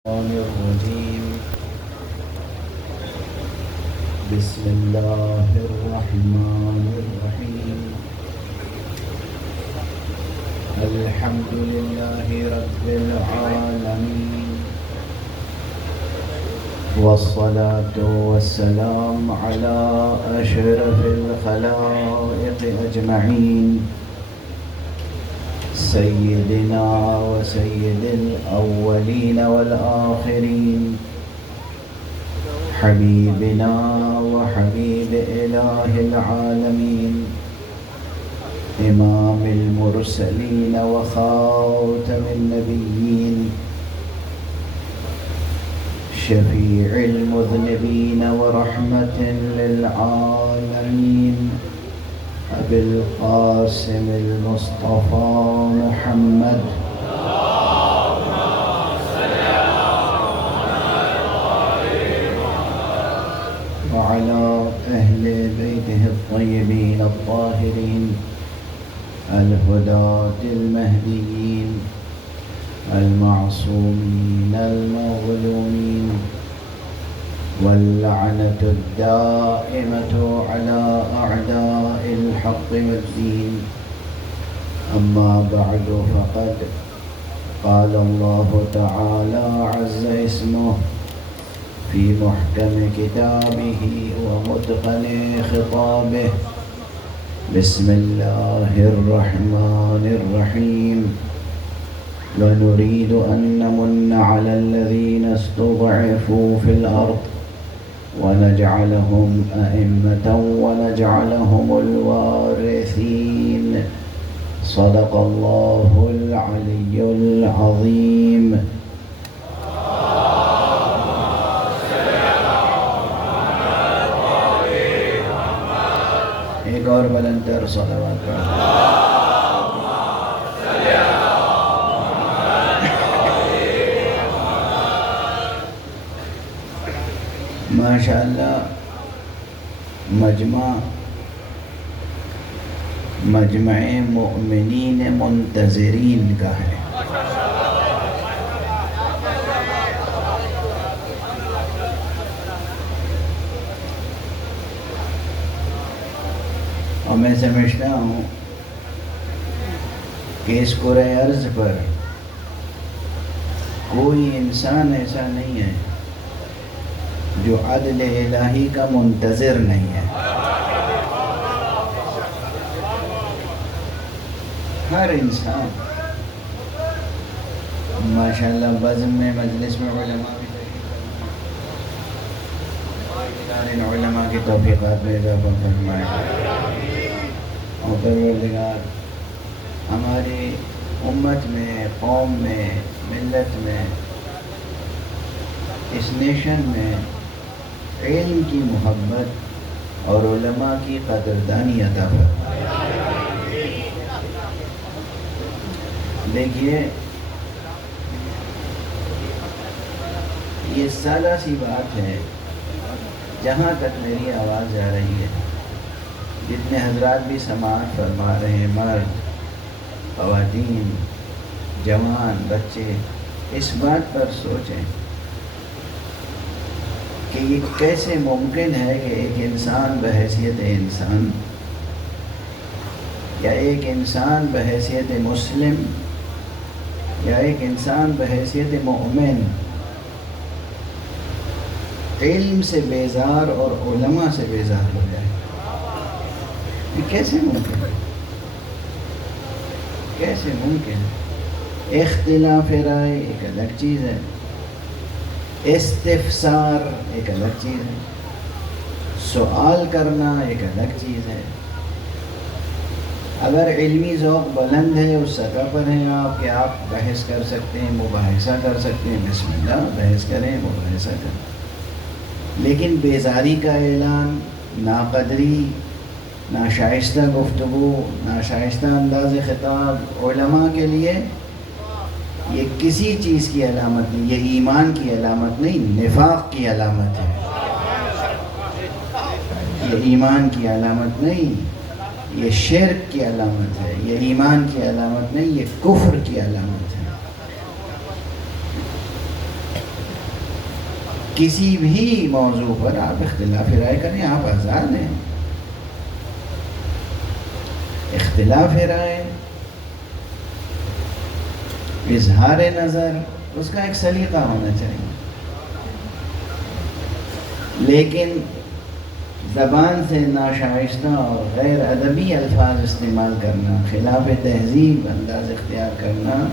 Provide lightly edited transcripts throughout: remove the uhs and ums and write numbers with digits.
الشيطان الرجيم. بسم الله الرحمن الرحيم. الحمد لله رب العالمين، والصلاة والسلام على أشرف الخلائق أجمعين، سيدنا وسيد الأولين والآخرين، حبيبنا وحبيب إله العالمين، إمام المرسلين وخاتم النبيين، شفيع المذنبين ورحمة للعالمين، أبي القاسم المصطفى محمد وعلى أهل بيته الطيبين الطاهرين الهداة المهديين المعصومين المظلومين، واللعنة الدائمة على أعداء الحق والدين. أما بعد، فقد قال الله تعالى عز اسمه في محكم كتابه ومتقن خطابه: بسم الله الرحمن الرحيم. ونريد أن نمن على الذين استضعفوا في الأرض ونجعلهم أئمة ونجعلهم الوارثين. صدق الله العلي العظيم. ایک اور بلندر صلوات پڑھیں. ماشاءاللہ مجمع مؤمنین منتظرین کا ہے. اور میں سمجھتا ہوں کہ اس کرۂ ارض پر کوئی انسان ایسا نہیں ہے جو عدل الہی کا منتظر نہیں ہے. ہر انسان ماشاءاللہ بزم میں مجلس میں علماء بھی ان علماء کی توفیقات میں اضافہ فرمائے. اور پروردگار ہماری امت میں، قوم میں، ملت میں، اس نیشن میں علم کی محبت اور علماء کی قدردانی عطا فرمائے. دیکھیے، یہ سادہ سی بات ہے. جہاں تک میری آواز جا رہی ہے، جتنے حضرات بھی سماعت فرما رہے ہیں، مرد، خواتین، جوان، بچے، اس بات پر سوچیں کہ یہ کیسے ممکن ہے کہ ایک انسان بحیثیت انسان یا ایک انسان بحیثیت مسلم یا ایک انسان بحیثیت مومن علم سے بیزار اور علماء سے بیزار ہو جائے. یہ کیسے ممکن ہے؟ کیسے ممکن ہے؟ اختلاف رائے ایک الگ چیز ہے، استفسار ایک الگ چیز ہے، سوال کرنا ایک الگ چیز ہے. اگر علمی ذوق بلند ہے، اس سطح پر ہیں آپ کہ آپ بحث کر سکتے ہیں، مباحثہ کر سکتے ہیں، بسم اللہ بحث کریں، مباحثہ کریں. لیکن بیزاری کا اعلان، ناقدری، ناشائستہ گفتگو، ناشائستہ انداز خطاب علماء کے لیے یہ کسی چیز کی علامت نہیں. یہ ایمان کی علامت نہیں، نفاق کی علامت ہے. یہ ایمان کی علامت نہیں، یہ شرک کی علامت ہے. یہ ایمان کی علامت نہیں، یہ کفر کی علامت ہے. کسی بھی موضوع پر آپ اختلاف رائے کریں، آپ آزاد ہیں. اختلاف رائے، اظہار نظر، اس کا ایک سلیقہ ہونا چاہیے. لیکن زبان سے ناشائستہ اور غیر ادبی الفاظ استعمال کرنا، خلاف تہذیب انداز اختیار کرنا،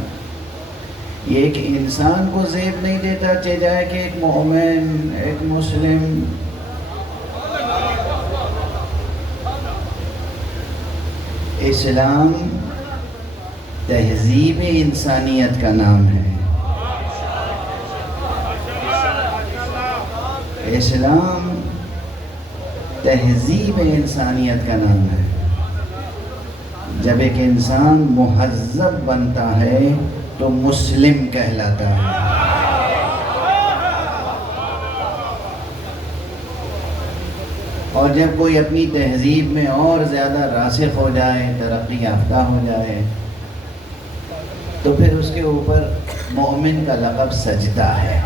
یہ ایک انسان کو زیب نہیں دیتا چاہے کہ ایک مومن، ایک مسلم. اسلام تہذیب انسانیت کا نام ہے. اسلام تہذیب انسانیت کا نام ہے. جب ایک انسان مہذب بنتا ہے تو مسلم کہلاتا ہے. اور جب کوئی اپنی تہذیب میں اور زیادہ راسخ ہو جائے، ترقی یافتہ ہو جائے، تو پھر اس کے اوپر مومن کا لقب سجدہ ہے.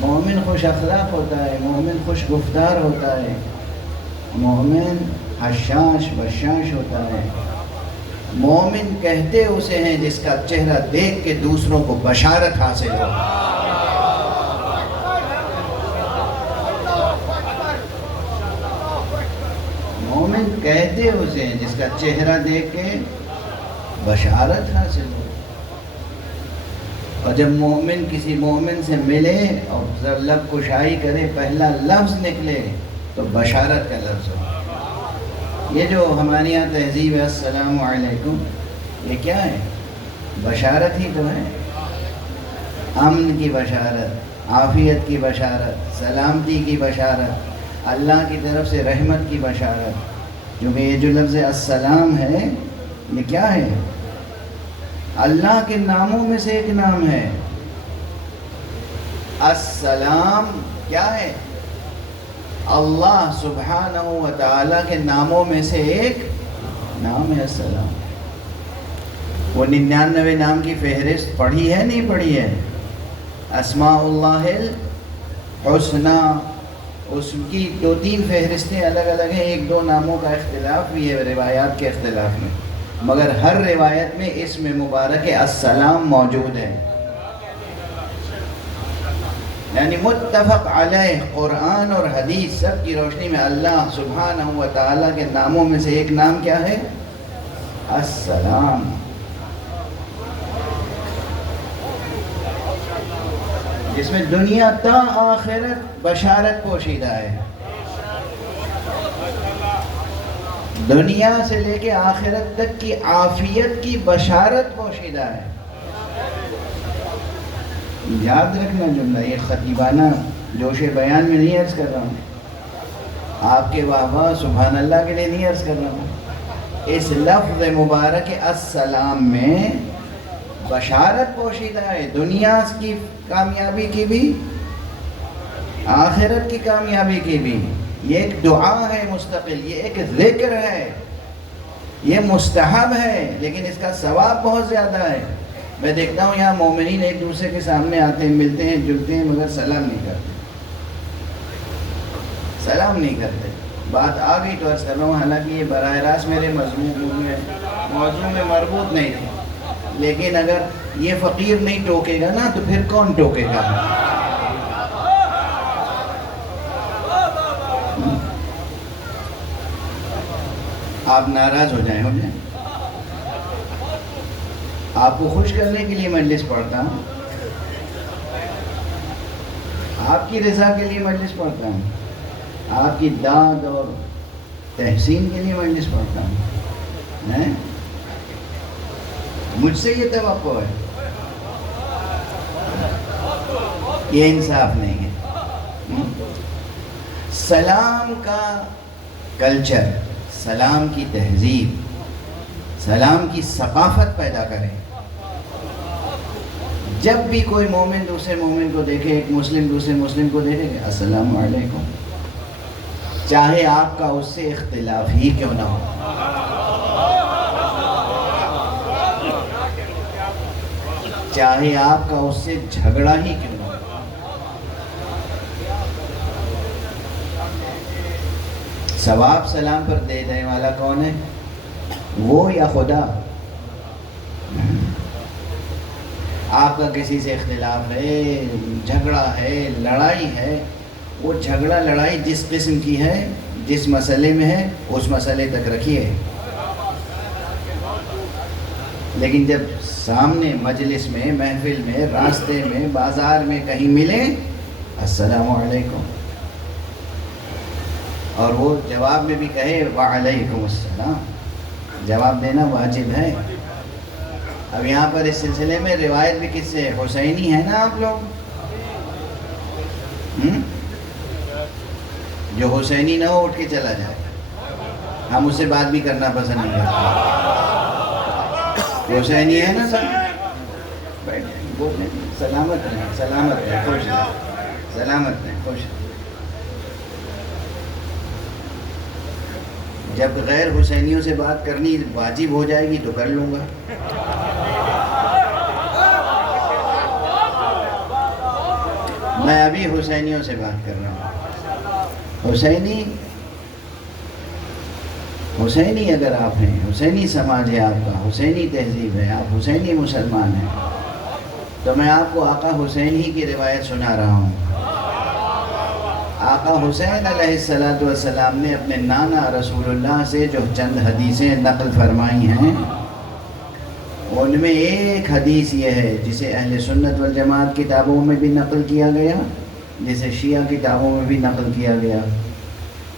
مومن خوش اخلاق ہوتا ہے، مومن خوش گفتار ہوتا ہے، مومن حشاش بشاش ہوتا ہے. مومن کہتے اسے ہیں جس کا چہرہ دیکھ کے دوسروں کو بشارت حاصل ہو. مومن کہتے اسے ہیں جس کا چہرہ دیکھ کے بشارت حاصل ہو. اور جب مومن کسی مومن سے ملے اور لب کشائی کرے، پہلا لفظ نکلے تو بشارت کا لفظ ہو. یہ جو ہمارے یہاں تہذیب ہے السلام علیکم، یہ کیا ہے؟ بشارت ہی تو ہے. امن کی بشارت، عافیت کی بشارت، سلامتی کی بشارت، اللہ کی طرف سے رحمت کی بشارت. کیونکہ یہ جو لفظ السلام ہے یہ کیا ہے؟ اللہ کے ناموں میں سے ایک نام ہے. السلام کیا ہے؟ اللہ سبحانہ و تعالیٰ کے ناموں میں سے ایک نام ہے السلام. وہ 99 نام کی فہرست پڑھی ہے نہیں پڑھی ہے؟ اسماء اللہ الحسنی، اس کی 2-3 فہرستیں الگ الگ ہیں. 1-2 ناموں کا اختلاف بھی ہے روایات کے اختلاف میں، مگر ہر روایت میں اسم مبارک السلام موجود ہے. یعنی متفق علیہ قرآن اور حدیث سب کی روشنی میں اللہ سبحانہ و تعالیٰ کے ناموں میں سے ایک نام کیا ہے؟ السلام. جس میں دنیا تا آخرت بشارت پوشیدہ ہے. دنیا سے لے کے آخرت تک کی عافیت کی بشارت پوشیدہ ہے. یاد رکھنا جملہ، یہ خطیبانہ جوش بیان میں نہیں عرض کر رہا ہوں، آپ کے واہ واہ سبحان اللہ کے لیے نہیں عرض کر رہا ہوں. اس لفظ مبارک السلام میں بشارت پوشیدہ ہے، دنیا کی کامیابی کی بھی، آخرت کی کامیابی کی بھی. یہ ایک دعا ہے مستقل، یہ ایک ذکر ہے، یہ مستحب ہے، لیکن اس کا ثواب بہت زیادہ ہے. میں دیکھتا ہوں یہاں مومنین ایک دوسرے کے سامنے آتے ہیں، ملتے ہیں، جلتے ہیں، مگر سلام نہیں کرتے. سلام نہیں کرتے. بات آ گئی تو عرض کر رہا ہوں، حالانکہ یہ براہ راست میرے موضوع میں مربوط نہیں ہے، لیکن اگر یہ فقیر نہیں ٹوکے گا نا تو پھر کون ٹوکے گا؟ آپ ناراض ہو جائیں. آپ کو خوش کرنے کے لیے مجلس پڑھتا ہوں، آپ کی رضا کے لیے مجلس پڑھتا ہوں، آپ کی داد اور تحسین کے لیے مجلس پڑھتا ہوں. مجھ سے یہ توقع ہے، یہ انصاف نہیں ہے. سلام کا کلچر، سلام کی تہذیب، سلام کی ثقافت پیدا کریں. جب بھی کوئی مومن دوسرے مومن کو دیکھے، ایک مسلم دوسرے مسلم کو دیکھے کہ السلام علیکم، چاہے آپ کا اس سے اختلاف ہی کیوں نہ ہو. چاہے آپ کا اس سے جھگڑا ہی کیوں نہ ہو۔ ثواب سلام پر دینے والا کون ہے؟ وہ یا خدا؟ آپ کا کسی سے اختلاف ہے، جھگڑا ہے، لڑائی ہے، وہ جھگڑا لڑائی جس قسم کی ہے، جس مسئلے میں ہے، اس مسئلے تک رکھیے۔ لیکن جب سامنے مجلس میں، محفل میں، راستے میں، بازار میں کہیں ملیں، السلام علیکم، اور وہ جواب میں بھی کہے وعلیکم السلام، جواب دینا واجب ہے۔ اب یہاں پر اس سلسلے میں روایت بھی کس سے؟ حسینی ہے نا آپ لوگ؟ جو حسینی نہ ہو اٹھ کے چلا جائے، ہم اس سے بات بھی کرنا پسند نہیں کرتے۔ حسینی ہے نا سب؟ بیٹھیں، بولیں، سلامت رہیں، سلامت رہیں، خوش رہیں، سلامت رہیں، خوش رہیں۔ جب غیر حسینیوں سے بات کرنی واجب ہو جائے گی تو کر لوں گا۔ میں ابھی حسینیوں سے بات کر رہا ہوں۔ حسینی اگر آپ ہیں، حسینی سماج ہے آپ کا، حسینی تہذیب ہے، آپ حسینی مسلمان ہیں، تو میں آپ کو آقا حسین ہی کی روایت سنا رہا ہوں۔ آقا حسین علیہ السلام نے اپنے نانا رسول اللہ سے جو چند حدیثیں نقل فرمائی ہیں، ان میں ایک حدیث یہ ہے جسے اہل سنت والجماعت کتابوں میں بھی نقل کیا گیا، جسے شیعہ کتابوں میں بھی نقل کیا گیا،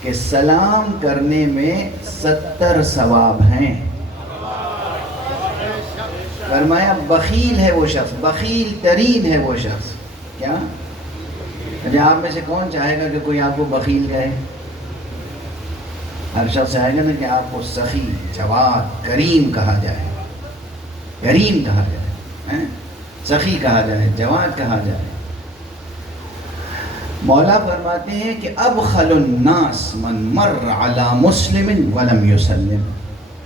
کہ سلام کرنے میں 70 ثواب ہیں۔ فرمایا بخیل ہے وہ شخص، بخیل ترین ہے وہ شخص۔ کیا؟ آپ میں سے کون چاہے گا کہ کوئی آپ کو بخیل کہے؟ ہر شخص چاہے گا نا کہ آپ کو سخی، جواد، کریم کہا جائے، کریم کہا جائے، سخی کہا جائے، جواد کہا جائے۔ مولا فرماتے ہیں کہ ابخل الناس من مر علی مسلم ولم یسلم،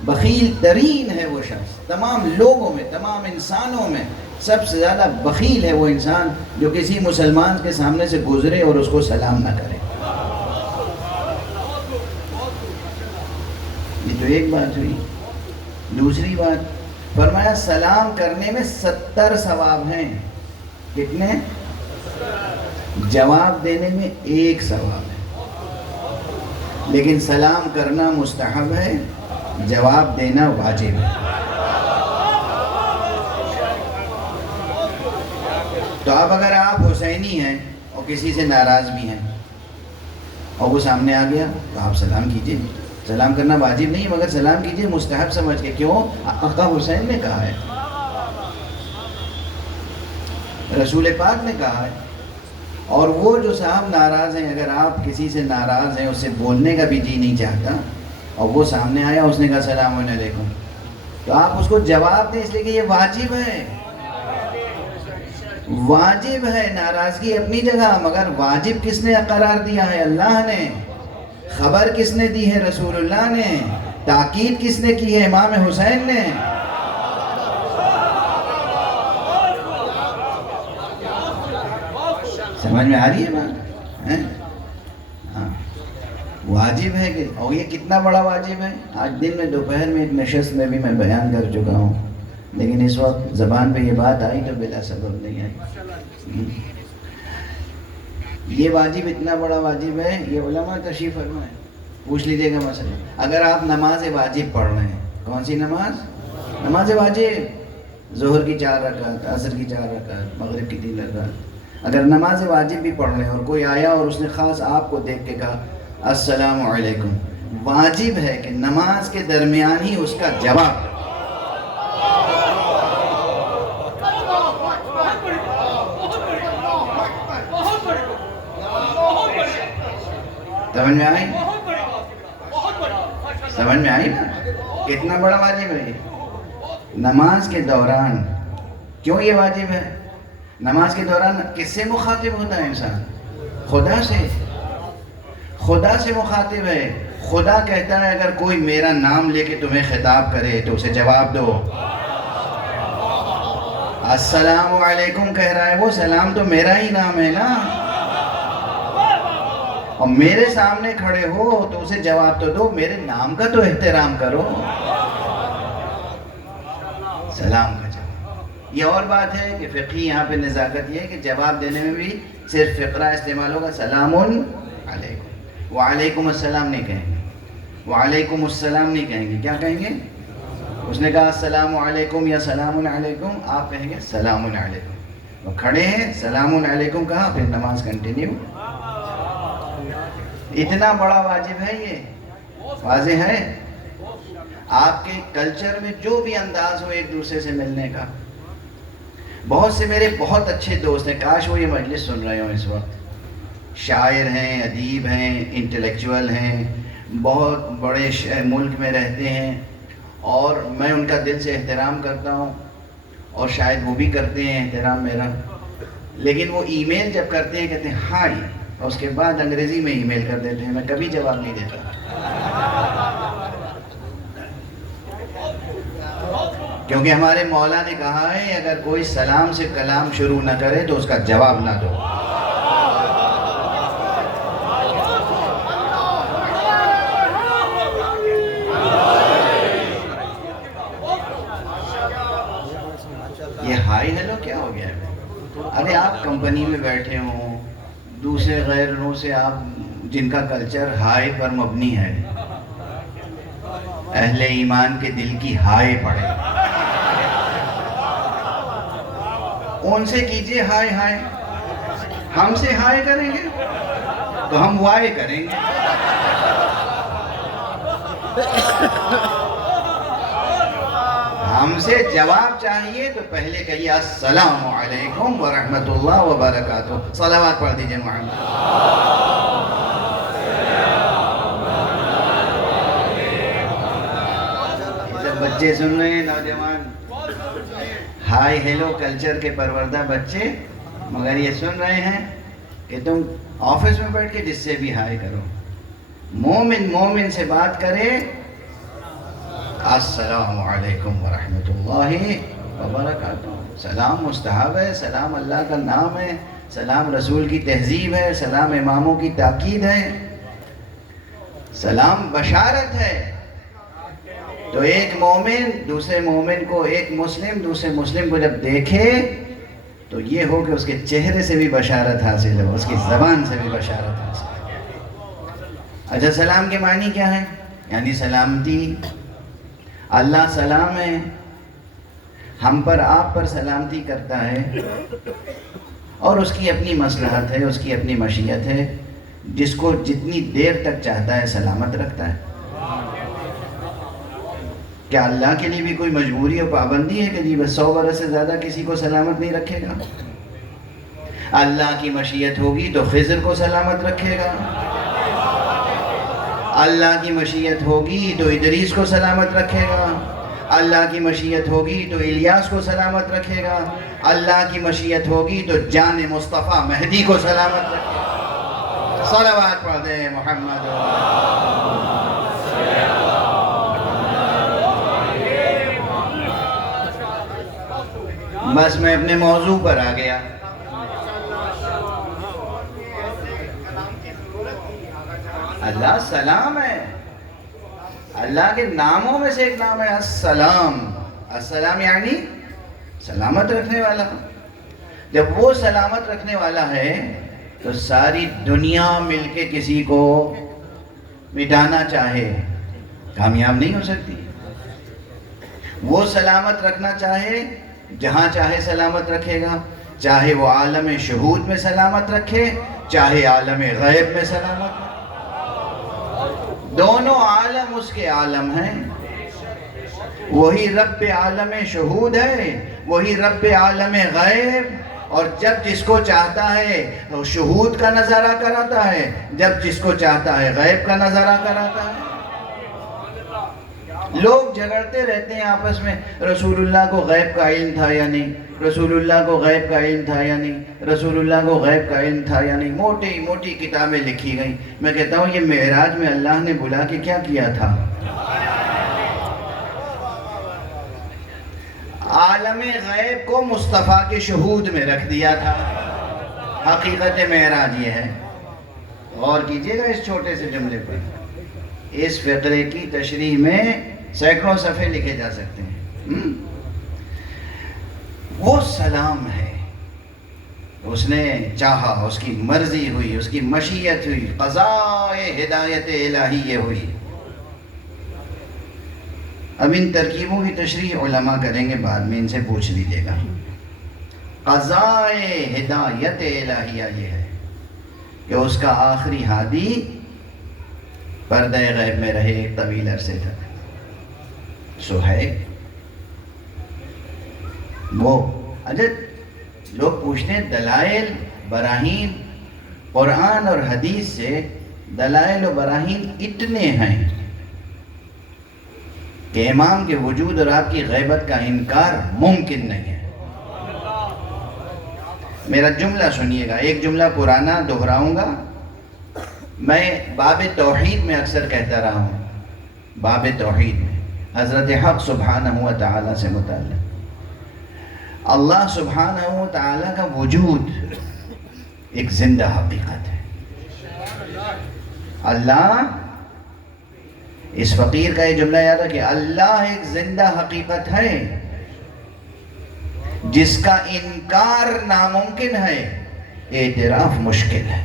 بخیل ترین ہے وہ شخص، تمام لوگوں میں، تمام انسانوں میں سب سے زیادہ بخیل ہے وہ انسان جو کسی مسلمان کے سامنے سے گزرے اور اس کو سلام نہ کرے۔ یہ تو ایک بات ہوئی۔ دوسری بات فرمایا سلام کرنے میں 70 ثواب ہیں۔ کتنے؟ جواب دینے میں 1 ثواب ہے، لیکن سلام کرنا مستحب ہے، جواب دینا واجب ہے۔ تو اب اگر آپ حسینی ہیں اور کسی سے ناراض بھی ہیں اور وہ سامنے آ گیا تو آپ سلام کیجئے، سلام کرنا واجب نہیں مگر سلام کیجئے مستحب سمجھ کے۔ کیوں؟ آقا حسین نے کہا ہے، رسول پاک نے کہا ہے۔ اور وہ جو صاحب ناراض ہیں، اگر آپ کسی سے ناراض ہیں، اس سے بولنے کا بھی جی نہیں چاہتا اور وہ سامنے آیا، اس نے کہا السلام علیکم، تو آپ اس کو جواب دیں، اس لیے کہ یہ واجب ہے، واجب ہے۔ ناراضگی اپنی جگہ، مگر واجب کس نے قرار دیا ہے؟ اللہ نے۔ خبر کس نے دی ہے؟ رسول اللہ نے۔ تاکید کس نے کی ہے؟ امام حسین نے۔ سمجھ میں آ رہی ہے بات؟ ہاں، واجب ہے کہ، اور یہ کتنا بڑا واجب ہے؟ آج دن میں دوپہر میں ایک نشست میں بھی میں بیان کر چکا ہوں، لیکن اس وقت زبان پہ یہ بات آئی تو بلا سبب نہیں آئی۔ یہ واجب اتنا بڑا واجب ہے، یہ علماء تشریف فرمائیں، پوچھ لیجئے گا مسئلہ۔ اگر آپ نماز واجب پڑھ رہے ہیں، کون سی نماز؟ نماز واجب، ظہر کی 4 رکعت، عصر کی 4 رکعت، مغرب کی 3 رکعت، اگر نماز واجب بھی پڑھ رہے ہیں اور کوئی آیا اور اس نے خاص آپ کو دیکھ کے کہا السلام علیکم، واجب ہے کہ نماز کے درمیان ہی اس کا جواب۔ سمجھ میں آئی؟ سمجھ میں آئی نا؟ کتنا بڑا واجب ہے یہ نماز کے دوران۔ کیوں یہ واجب ہے؟ نماز کے دوران کس سے مخاطب ہوتا ہے انسان؟ خدا سے، خدا سے مخاطب ہے۔ خدا کہتا ہے اگر کوئی میرا نام لے کے تمہیں خطاب کرے تو اسے جواب دو۔ السلام علیکم کہہ رہا ہے، وہ سلام تو میرا ہی نام ہے نا، اور میرے سامنے کھڑے ہو تو اسے جواب تو دو، میرے نام کا تو احترام کرو۔ سلام کا جواب، یہ اور بات ہے کہ فقہی یہاں پہ نزاکت یہ ہے کہ جواب دینے میں بھی صرف فقرہ استعمال ہوگا، سلام علیکم، وعلیکم السلام نہیں کہیں گے، وعلیکم السلام نہیں کہیں گے، کیا کہیں گے؟ اس نے کہا السلام علیکم یا سلام علیکم، آپ کہیں گے سلام علیکم، وہ کھڑے ہیں سلام علیکم کہا، پھر نماز کنٹینیو۔ اتنا بڑا واجب ہے، یہ واضح ہے۔ آپ کے کلچر میں جو بھی انداز ہو ایک دوسرے سے ملنے کا، بہت سے میرے بہت اچھے دوست ہیں، کاش وہ یہ مجلس سن رہے ہوں اس وقت، شاعر ہیں، ادیب ہیں، انٹلیکچوئل ہیں، بہت بڑے ملک میں رہتے ہیں، اور میں ان کا دل سے احترام کرتا ہوں، اور شاید وہ بھی کرتے ہیں احترام میرا، لیکن وہ ای میل جب کرتے ہیں کہتے ہیں ہائی، اور اس کے بعد انگریزی میں ای میل کر دیتے ہیں، میں کبھی جواب نہیں دیتا، کیونکہ ہمارے مولا نے کہا ہے اگر کوئی سلام سے کلام شروع نہ کرے تو اس کا جواب نہ دو۔ یہ ہائی ہیلو کیا ہو گیا ہے؟ ارے آپ کمپنی میں بیٹھے ہوں، دوسرے غیروں سے آپ جن کا کلچر ہائی پر مبنی ہے، اہل ایمان کے دل کی ہائی پڑے، ان سے کیجئے ہائی ہائی، ہم سے ہائی کریں گے تو ہم وائی کریں گے۔ ہم سے جواب چاہیے تو پہلے کہیے السلام علیکم ورحمۃ اللہ وبرکاتہ، صلوات پڑھ دیجئے محمد۔ یہ سب بچے سن رہے ہیں، نوجوان، ہائی ہیلو کلچر کے پروردہ بچے، مگر یہ سن رہے ہیں کہ تم آفس میں بیٹھ کے جس سے بھی ہائی کرو، مومن مومن سے بات کرے السلام علیکم ورحمۃ اللہ وبرکاتہ۔ سلام مستحب ہے، سلام اللہ کا نام ہے، سلام رسول کی تہذیب ہے، سلام اماموں کی تاکید ہے، سلام بشارت ہے۔ تو ایک مومن دوسرے مومن کو، ایک مسلم دوسرے مسلم کو جب دیکھے تو یہ ہو کہ اس کے چہرے سے بھی بشارت حاصل ہو، اس کی زبان سے بھی بشارت حاصل ہو۔ اچھا، سلام کے معنی کیا ہے؟ یعنی سلامتی، اللہ سلام ہے، ہم پر آپ پر سلامتی کرتا ہے، اور اس کی اپنی مصلحت ہے، اس کی اپنی مشیت ہے، جس کو جتنی دیر تک چاہتا ہے سلامت رکھتا ہے۔ کیا اللہ کے لیے بھی کوئی مجبوری اور پابندی ہے کہ جی بس 100 برس سے زیادہ کسی کو سلامت نہیں رکھے گا؟ اللہ کی مشیت ہوگی تو خضر کو سلامت رکھے گا، اللہ کی مشیت ہوگی تو ادریس کو سلامت رکھے گا، اللہ کی مشیت ہوگی تو الیاس کو سلامت رکھے گا، اللہ کی مشیت ہوگی تو جان مصطفیٰ مہدی کو سلامت رکھے گا۔ صلوات پڑھ دیں محمد۔ بس میں اپنے موضوع پر آ گیا۔ اللہ سلام ہے، اللہ کے ناموں میں سے ایک نام ہے السلام۔ السلام یعنی سلامت رکھنے والا۔ جب وہ سلامت رکھنے والا ہے تو ساری دنیا مل کے کسی کو مٹانا چاہے کامیاب نہیں ہو سکتی۔ وہ سلامت رکھنا چاہے جہاں چاہے سلامت رکھے گا، چاہے وہ عالم شہود میں سلامت رکھے، چاہے عالم غیب میں سلامت رکھے، دونوں عالم اس کے عالم ہیں۔ وہی رب عالم شہود ہے، وہی رب عالم غیب، اور جب جس کو چاہتا ہے شہود کا نظارہ کراتا ہے، جب جس کو چاہتا ہے غیب کا نظارہ کراتا ہے۔ لوگ جھگڑتے رہتے ہیں آپس میں، رسول اللہ کو غیب کا علم تھا یا نہیں، رسول اللہ کو غیب کا علم تھا یا نہیں، رسول اللہ کو غیب کا علم تھا یا نہیں، موٹی موٹی کتابیں لکھی گئیں۔ میں کہتا ہوں یہ معراج میں اللہ نے بلا کے کیا کیا تھا؟ عالم غیب کو مصطفیٰ کے شہود میں رکھ دیا تھا۔ حقیقت معراج یہ ہے۔ غور کیجئے گا اس چھوٹے سے جملے پر، اس فقرے کی تشریح میں سینکڑوں صفحے لکھے جا سکتے ہیں۔ وہ سلام ہے، اس نے چاہا، اس کی مرضی ہوئی، اس کی مشیت ہوئی، قضاء ہدایت الہی یہ ہوئی۔ اب ان ترکیبوں کی تشریح علماء کریں گے، بعد میں ان سے پوچھ لیجیے گا۔ قضاء ہدایت الہیہ یہ ہے کہ اس کا آخری ہادی پردہ غیب میں رہے ایک طویل عرصے تک۔ سہیب وہ اجت لوگ پوچھتے ہیں دلائل براہین، قرآن اور حدیث سے دلائل و براہین اتنے ہیں کہ امام کے وجود اور آپ کی غیبت کا انکار ممکن نہیں ہے۔ میرا جملہ سنیے گا، ایک جملہ پرانا دہراؤں گا، میں باب توحید میں اکثر کہتا رہا ہوں، باب توحید میں حضرت حق سبحانہ و تعالی سے متعلق اللہ سبحانہ و تعالی کا وجود ایک زندہ حقیقت ہے۔ اللہ، اس فقیر کا یہ جملہ یاد ہے کہ اللہ ایک زندہ حقیقت ہے جس کا انکار ناممکن ہے، اعتراف مشکل ہے۔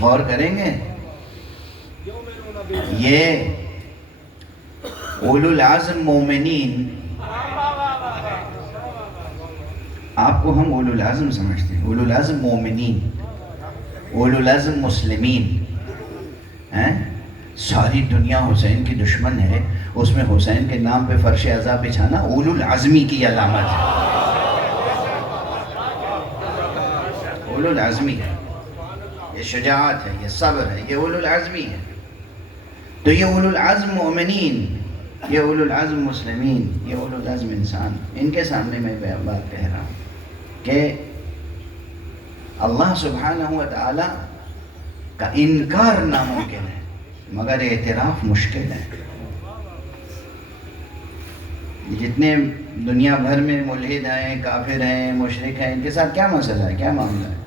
غور کریں گے، یہ اولو العزم مومنین، آپ کو ہم اولو العزم سمجھتے ہیں، اولو العزم مومنین، اولو العزم مسلمین ہیں۔ ساری دنیا حسین کی دشمن ہے، اس میں حسین کے نام پہ فرش عذاب بچھانا اولو العزمی کی علامت ہے۔ اولو العزمی ہے، یہ شجاعت ہے، یہ صبر ہے، یہ اولو العزمی ہے۔ تو یہ اولو العزم مومنین، یہ اولو العزم مسلمین، یہ اولو العزم انسان، ان کے سامنے میں بات کہہ رہا ہوں کہ اللہ سبحانہ و تعالی کا انکار ناممکن ہے مگر اعتراف مشکل ہے۔ جتنے دنیا بھر میں ملحد ہیں، کافر ہیں، مشرک ہیں، ان کے ساتھ کیا مسئلہ ہے، کیا معاملہ ہے؟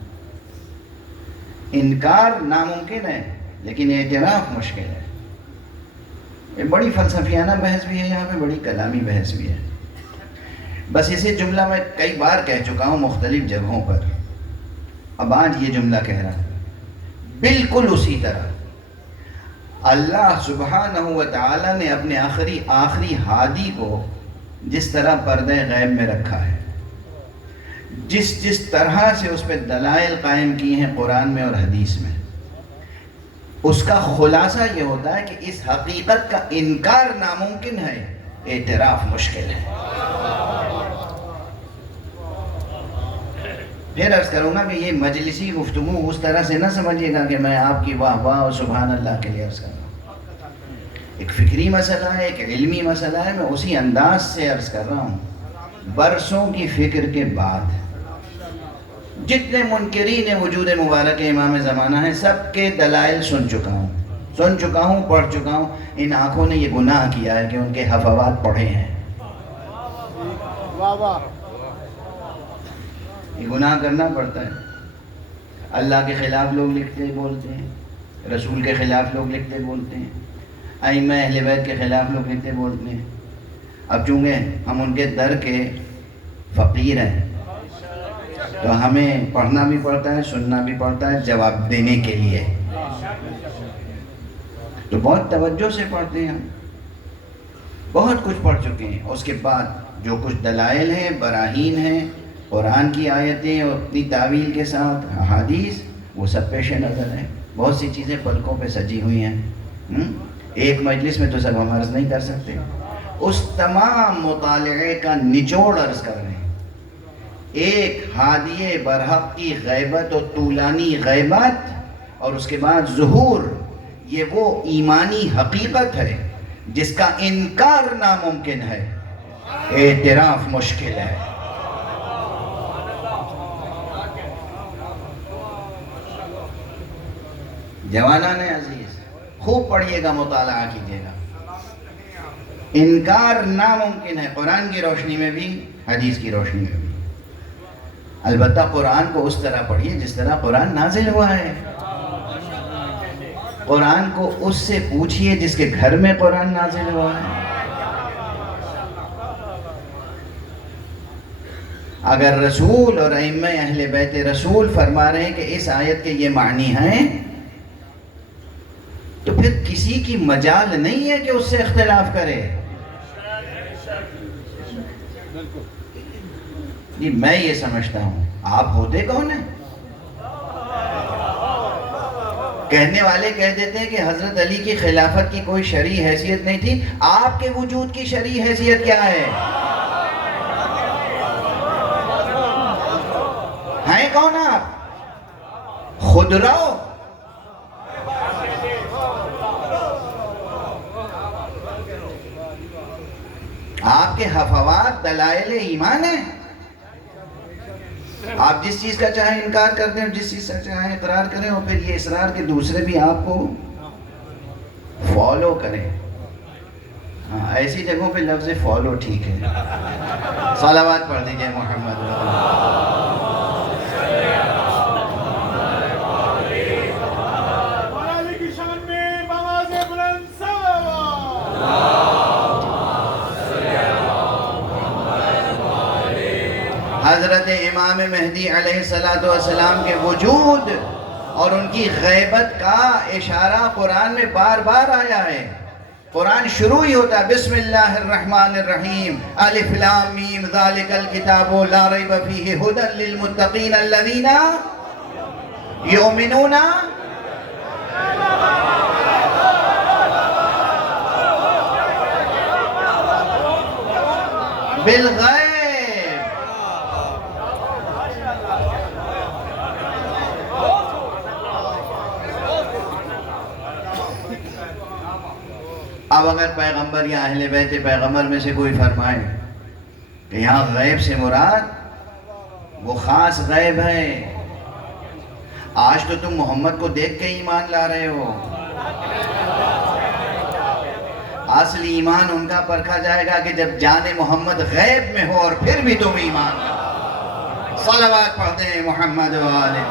انکار ناممکن ہے لیکن اعتراف مشکل ہے۔ یہ بڑی فلسفیانہ بحث بھی ہے، یہاں پہ بڑی کلامی بحث بھی ہے۔ بس اسے جملہ میں کئی بار کہہ چکا ہوں مختلف جگہوں پر، اب آج یہ جملہ کہہ رہا ہوں۔ بالکل اسی طرح اللہ سبحانہ و تعالی نے اپنے آخری ہادی کو جس طرح پردہ غیب میں رکھا ہے، جس طرح سے اس پہ دلائل قائم کی ہیں قرآن میں اور حدیث میں، اس کا خلاصہ یہ ہوتا ہے کہ اس حقیقت کا انکار ناممکن ہے، اعتراف مشکل ہے۔ پھر عرض کروں گا کہ یہ مجلسی گفتگو اس طرح سے نہ سمجھیے گا کہ میں آپ کی واہ واہ اور سبحان اللہ کے لیے عرض کر رہا ہوں۔ ایک فکری مسئلہ ہے، ایک علمی مسئلہ ہے، میں اسی انداز سے عرض کر رہا ہوں۔ برسوں کی فکر کے بعد جتنے منکرین وجود مبارک امام زمانہ ہیں سب کے دلائل سن چکا ہوں، پڑھ چکا ہوں۔ ان آنکھوں نے یہ گناہ کیا ہے کہ ان کے حفوات پڑھے ہیں۔ یہ گناہ کرنا پڑتا ہے۔ اللہ کے خلاف لوگ لکھتے بولتے ہیں، رسول کے خلاف لوگ لکھتے بولتے ہیں، ائمہ اہل بیت کے خلاف لوگ لکھتے بولتے ہیں۔ اب چونکہ ہم ان کے در کے فقیر ہیں تو ہمیں پڑھنا بھی پڑتا ہے، سننا بھی پڑتا ہے جواب دینے کے لیے، تو بہت توجہ سے پڑھتے ہیں ہم، بہت کچھ پڑھ چکے ہیں۔ اس کے بعد جو کچھ دلائل ہیں، براہین ہیں، قرآن کی آیتیں اور اپنی تعویل کے ساتھ احادیث، وہ سب پیش نظر ہیں۔ بہت سی چیزیں پلکوں پہ سجی ہوئی ہیں، ایک مجلس میں تو سب ہم عرض نہیں کر سکتے۔ اس تمام مطالعے کا نچوڑ عرض کر رہے ہیں۔ ایک ہادی برحق کی غیبت و طولانی غیبت اور اس کے بعد ظہور، یہ وہ ایمانی حقیقت ہے جس کا انکار ناممکن ہے، اعتراف مشکل ہے۔ جوانان عزیز، خوب پڑھیے گا، مطالعہ کیجیے گا۔ انکار ناممکن ہے، قرآن کی روشنی میں بھی، حدیث کی روشنی میں بھی۔ البتہ قرآن کو اس طرح پڑھیے جس طرح قرآن نازل ہوا ہے۔ قرآن کو اس سے پوچھیے جس کے گھر میں قرآن نازل ہوا ہے۔ اگر رسول اور ائمہ اہل بیت رسول فرما رہے ہیں کہ اس آیت کے یہ معنی ہیں، تو پھر کسی کی مجال نہیں ہے کہ اس سے اختلاف کرے۔ جی میں یہ سمجھتا ہوں، آپ ہوتے کون ہیں؟ کہنے والے کہہ دیتے ہیں کہ حضرت علی کی خلافت کی کوئی شرعی حیثیت نہیں تھی۔ آپ کے وجود کی شرعی حیثیت کیا ہے؟ ہیں کون آپ؟ خود رہو۔ آپ کے حفوات دلائل ایمان ہیں۔ آپ جس چیز کا چاہیں انکار کر دیں، جس چیز کا چاہیں اقرار کریں، اور پھر یہ اصرار کے دوسرے بھی آپ کو فالو کریں۔ ہاں ایسی جگہوں پہ لفظ فالو ٹھیک ہے۔ صلوات پڑھ دیجئے محمد حضرت امام مہدی علیہ السلام کے وجود اور ان کی غیبت کا اشارہ قرآن میں بار بار آیا ہے۔ قرآن شروع ہی ہوتا ہے بسم اللہ الرحمن الرحیم، الف لام میم ذالک الکتاب لا ریب فیہ ھدی للمتقین الذین یؤمنون بالغیب۔ اب اگر پیغمبر یا اہل بیت پیغمبر میں سے کوئی فرمائے کہ یہاں غیب سے مراد وہ خاص غیب ہے، آج تو تم محمد کو دیکھ کے ایمان لا رہے ہو، اصلی ایمان ان کا پرکھا جائے گا کہ جب جان محمد غیب میں ہو اور پھر بھی تم ایمان لاؤ۔ صلوات پڑھتے ہیں محمد والے۔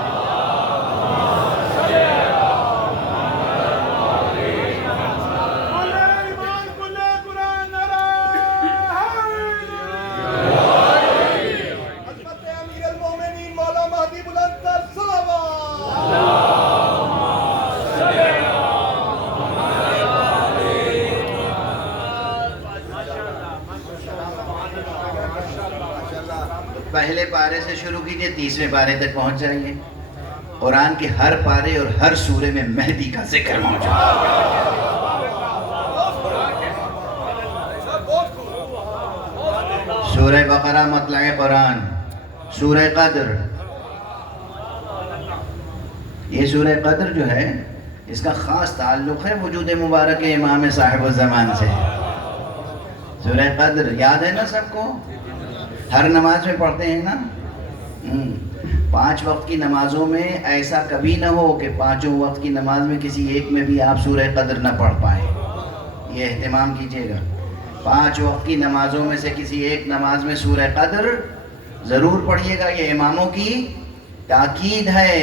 پہلے پارے سے شروع کیجئے، 30ویں پارے تک پہنچ جائیے۔ قرآن کے ہر پارے اور ہر سورے میں مہدی کا ذکر موجود ہے۔ سورہ بقرہ مطلع قرآن، سورہ قدر، یہ سورہ قدر جو ہے اس کا خاص تعلق ہے وجود مبارک امام صاحب الزمان سے۔ سورہ قدر یاد ہے نا سب کو؟ ہر نماز میں پڑھتے ہیں نا؟ 5 وقت کی نمازوں میں ایسا کبھی نہ ہو کہ 5 وقت کی نماز میں کسی ایک میں بھی آپ سورہ قدر نہ پڑھ پائیں، یہ اہتمام کیجئے گا۔ 5 وقت کی نمازوں میں سے کسی ایک نماز میں سورہ قدر ضرور پڑھیے گا، یہ اماموں کی تاکید ہے۔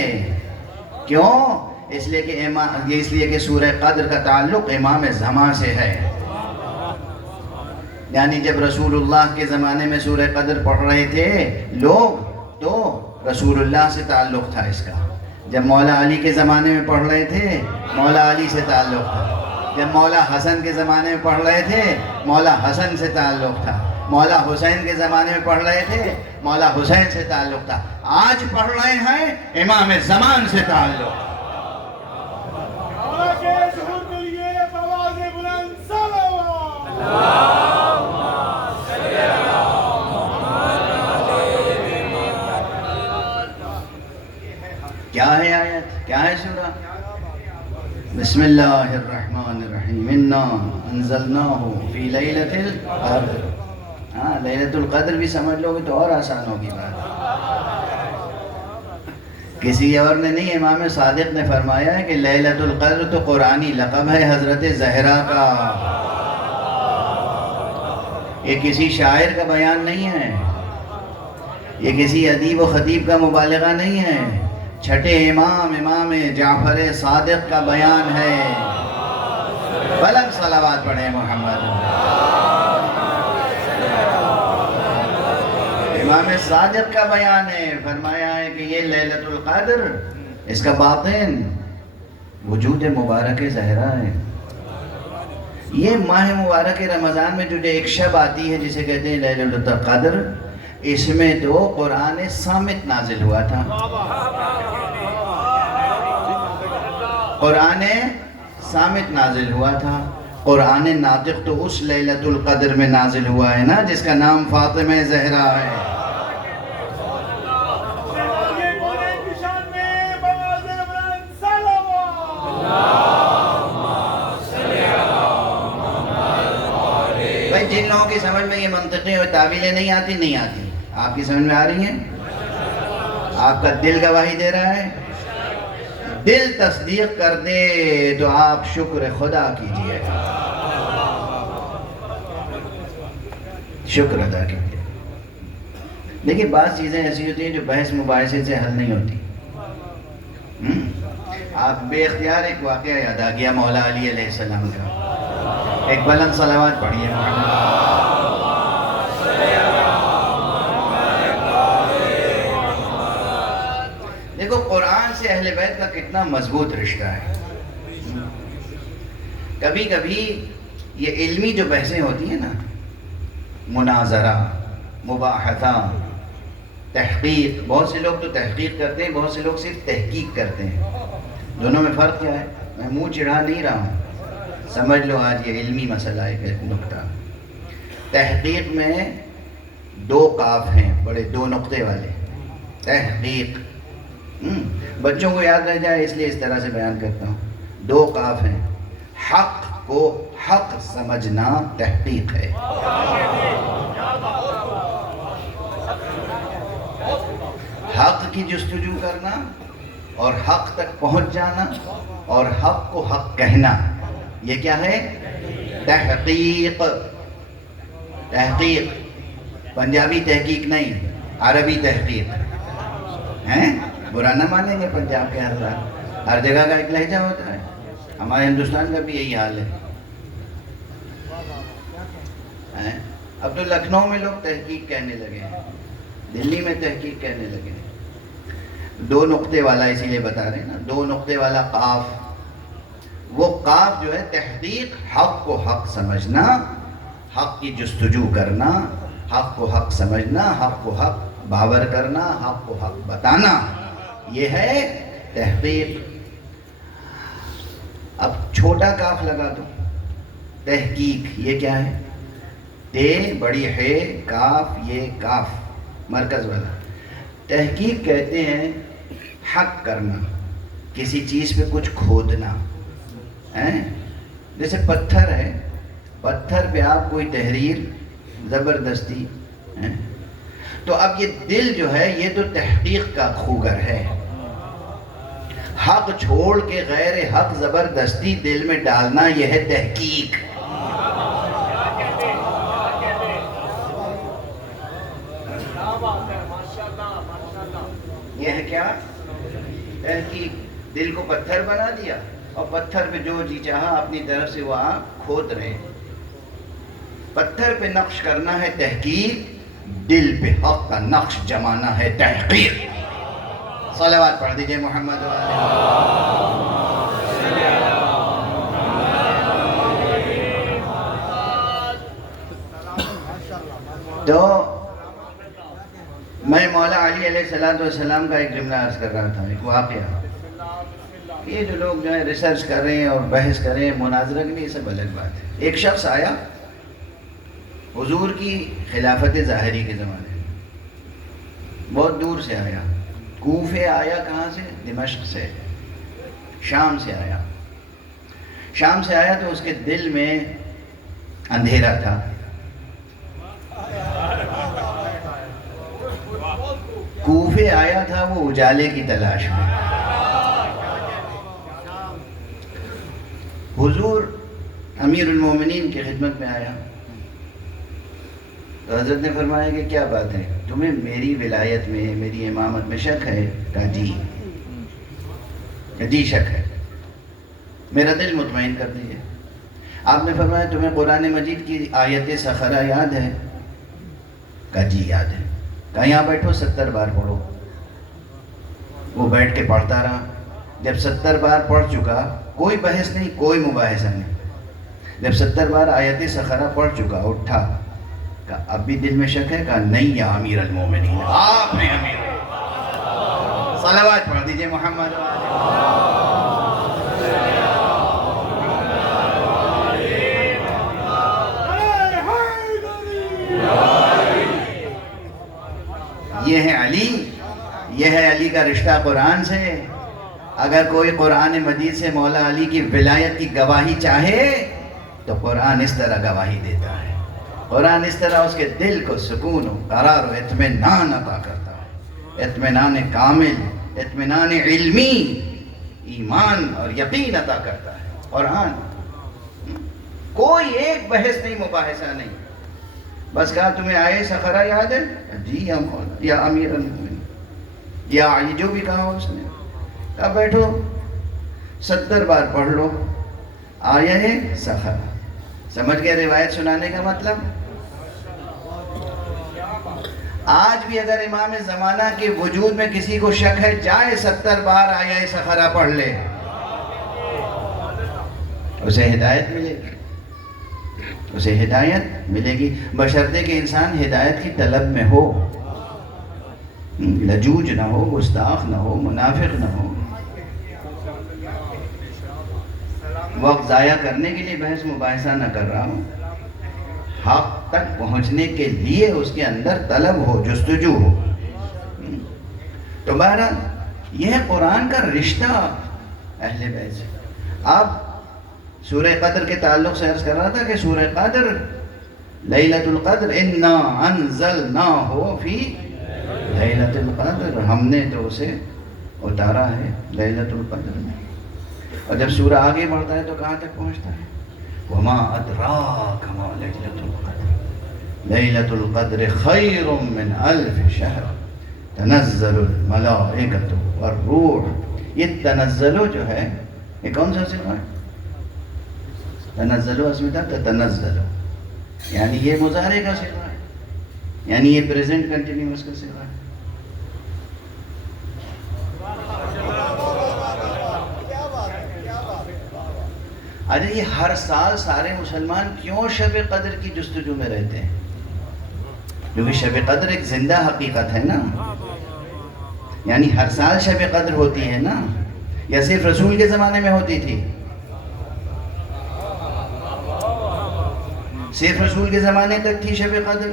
کیوں؟ اس لیے کہ سورہ قدر کا تعلق امام زمان سے ہے، یعنی جب رسول اللہ کے زمانے میں سورہ قدر پڑھ رہے تھے لوگ تو رسول اللہ سے تعلق تھا اس کا۔ جب مولا علی کے زمانے میں پڑھ رہے تھے مولا علی سے تعلق تھا۔ جب مولا حسن کے زمانے میں پڑھ رہے تھے مولا حسن سے تعلق تھا۔ مولا حسین کے زمانے میں پڑھ رہے تھے مولا حسین سے تعلق تھا۔ آج پڑھ رہے ہیں امام زمان سے تعلق۔ کیا ہے آیت؟ کیا ہے سورہ؟ بسم اللہ الرحمن الرحیم، انا انزلناہ فی لیلۃ القدر۔ ہاں لیلۃ القدر بھی سمجھ لو گے تو اور آسان ہوگی بات۔ کسی اور نے نہیں، امام صادق نے فرمایا ہے کہ لیلۃ القدر تو قرآنی لقب ہے حضرت زہرا کا، یہ کسی شاعر کا بیان نہیں ہے، یہ کسی ادیب و خطیب کا مبالغہ نہیں ہے، چھٹے امام جعفر صادق کا بیان ہے۔ بلند صلوات پڑھیں محمد۔ امام صادق کا بیان ہے، فرمایا ہے کہ یہ لیلۃ القدر، اس کا باطن وجود مبارک زہرا ہے۔ یہ ماہ مبارک رمضان میں جو ایک شب آتی ہے جسے کہتے ہیں لیلۃ القدر، اس میں تو قرآن صامت نازل ہوا تھا، قرآن صامت نازل ہوا تھا۔ قرآن ناطق تو اس لیلۃ القدر میں نازل ہوا ہے نا جس کا نام فاطمہ زہرا ہے۔ بھائی جن لوگوں کی سمجھ میں یہ منطقی اور تعویلیں نہیں آتی، آپ کی سمجھ میں آ رہی ہیں؟ آپ کا دل گواہی دے رہا ہے؟ دل تصدیق کر دے تو آپ شکر خدا کیجئے، شکر ادا کیجئے۔ لیکن بعض چیزیں ایسی ہوتی ہیں جو بحث مباحثے سے حل نہیں ہوتی۔ آپ بے اختیار ایک واقعہ یاد آ گیا مولا علی علیہ السلام کا، ایک بلند صلوات پڑھیے محمد۔ دیکھو قرآن سے اہل بیت کا کتنا مضبوط رشتہ ہے۔ کبھی کبھی یہ علمی جو بحثیں ہوتی ہیں نا، مناظرہ، مباحثہ، تحقیق، بہت سے لوگ تو تحقیق کرتے ہیں، بہت سے لوگ صرف تحقیق کرتے ہیں، دونوں میں فرق کیا ہے؟ میں منہ چڑھا نہیں رہا ہوں، سمجھ لو آج یہ علمی مسئلہ ہے ایک نقطہ۔ تحقیق میں دو قاف ہیں بڑے، دو نقطے والے، تحقیق، بچوں کو یاد رہ جائے اس لیے اس طرح سے بیان کرتا ہوں، دو قاف ہیں، حق کو حق سمجھنا تحقیق ہے، حق کی جستجو کرنا اور حق تک پہنچ جانا اور حق کو حق کہنا، یہ کیا ہے؟ تحقیق۔ تحقیق پنجابی تحقیق نہیں، عربی تحقیق ہیں، برا نہ مانیں گے پنجاب کے حضرات، ہر جگہ کا ایک لہجہ ہوتا ہے، ہمارے ہندوستان کا بھی یہی حال ہے۔ اب تو لکھنؤ میں لوگ تحقیق کہنے لگے ہیں، دلی میں تحقیق کہنے لگے ہیں، دو نقطے والا، اسی لیے بتا رہے ہیں نا، دو نقطے والا قاف، وہ قاف جو ہے تحقیق، حق کو حق سمجھنا، حق کی جستجو کرنا، حق کو حق سمجھنا، حق کو حق باور کرنا، حق کو حق بتانا، یہ ہے تحقیق۔ اب چھوٹا کاف لگا دو، تحقیق، یہ کیا ہے؟ تے بڑی ہے، کاف یہ کاف مرکز والا۔ تحقیق کہتے ہیں حق کرنا، کسی چیز پہ کچھ کھودنا، جیسے پتھر ہے، پتھر پہ آپ کوئی تحریر زبردستی، تو اب یہ دل جو ہے یہ تو تحقیق کا خوگر ہے، حق چھوڑ کے غیر حق زبردستی دل میں ڈالنا، یہ ہے تحقیق۔ یہ ہے کیا؟ تحقیق۔ دل کو پتھر بنا دیا اور پتھر پہ جو جی چاہا اپنی طرف سے وہ آپ کھود رہے ہیں۔ پتھر پہ نقش کرنا ہے تحقیق، دل پہ حق کا نقش جمانا ہے تحقیق۔ صلوات پڑھ دیجئے محمد تو میں مولا علی علیہ السلام کا ایک جملہ عرض کر رہا تھا، ایک واقعہ۔ یہ جو لوگ جو ہے ریسرچ کر رہے ہیں اور بحث کر رہے ہیں، مناظرہ کی نہیں، یہ سب الگ بات ہے۔ ایک شخص آیا حضور کی خلافت ظاہری کے زمانے میں، بہت دور سے آیا، کوفے آیا، کہاں سے؟ دمشق سے، شام سے آیا۔ شام سے آیا تو اس کے دل میں اندھیرا تھا، کوفے آیا تھا وہ اجالے کی تلاش میں. حضور امیر المومنین کی خدمت میں آیا تو حضرت نے فرمایا کہ کیا بات ہے, تمہیں میری ولایت میں, میری امامت میں شک ہے؟ کہا جی شک ہے, میرا دل مطمئن کر دیجیے. آپ نے فرمایا تمہیں قرآن مجید کی آیت سخرہ یاد ہے؟ کہا جی یاد ہے. کہا یہاں بیٹھو 70 بار پڑھو. وہ بیٹھ کے پڑھتا رہا. جب 70 بار پڑھ چکا, کوئی بحث نہیں, کوئی مباحثہ نہیں. جب 70 بار آیت سخرہ پڑھ چکا, اٹھا, کہا اب بھی دل میں شک ہے؟ کہا نہیں یا امیر المومنین. آپ نے امیر صلوات پڑھ دیجئے محمد. یہ ہے علی, یہ ہے علی کا رشتہ قرآن سے. اگر کوئی قرآن مجید سے مولا علی کی ولایت کی گواہی چاہے تو قرآن اس طرح گواہی دیتا ہے. قرآن اس طرح اس کے دل کو سکون و قرار و اطمینان عطا کرتا ہے. اطمینان کامل, اطمینان علمی, ایمان اور یقین عطا کرتا ہے قرآن. کوئی ایک بحث نہیں, مباحثہ نہیں. بس کہا تمہیں آئے سخرہ یاد ہے؟ جی یا امیر المومنین یا علی, جو بھی کہا اس نے. کہا بیٹھو 70 بار پڑھ لو آیا ہے سخرہ. سمجھ گئے روایت سنانے کا مطلب؟ آج بھی اگر امام زمانہ کے وجود میں کسی کو شک ہے, جائے 70 بار آیا سخرہ پڑھ لے, اسے ہدایت ملے گی. اسے ہدایت ملے گی بشرطے کہ انسان ہدایت کی طلب میں ہو, لجوج نہ ہو, گستاخ نہ ہو, منافق نہ ہو. وقت ضائع کرنے کے لیے بحث مباحثہ نہ کر رہا ہوں, حق تک پہنچنے کے لیے اس کے اندر طلب ہو, جستجو ہو. تو بہرحال یہ ہے قرآن کا رشتہ اہل بیت سے. آپ سورہ قدر کے تعلق سے عرض کر رہا تھا کہ سورہ قدر لیلۃ القدر انا انزلناہ فی لیلۃ القدر, ہم نے تو اسے اتارا ہے لیلۃ القدر میں. اور جب سورہ آگے بڑھتا ہے تو کہاں تک پہنچتا ہے؟ وما ادراک ما لیلۃ القدر لیلۃ القدر خیر من الف شہر تنزل الملائکۃ والروح. یہ تنزلو جو ہے یہ کون سا صیغہ ہے؟ تنزلو اس میں تھا تنزلو, یعنی یہ مضارع کا صیغہ ہے, یعنی یہ پریزنٹ کنٹینیوس کا صیغہ ہے. اچھا یہ ہر سال سارے مسلمان کیوں شب قدر کی جستجو میں رہتے ہیں؟ کیونکہ شب قدر ایک زندہ حقیقت ہے نا. یعنی ہر سال شب قدر ہوتی ہے نا, یا صرف رسول کے زمانے میں ہوتی تھی؟ صرف رسول کے زمانے تک تھی شب قدر.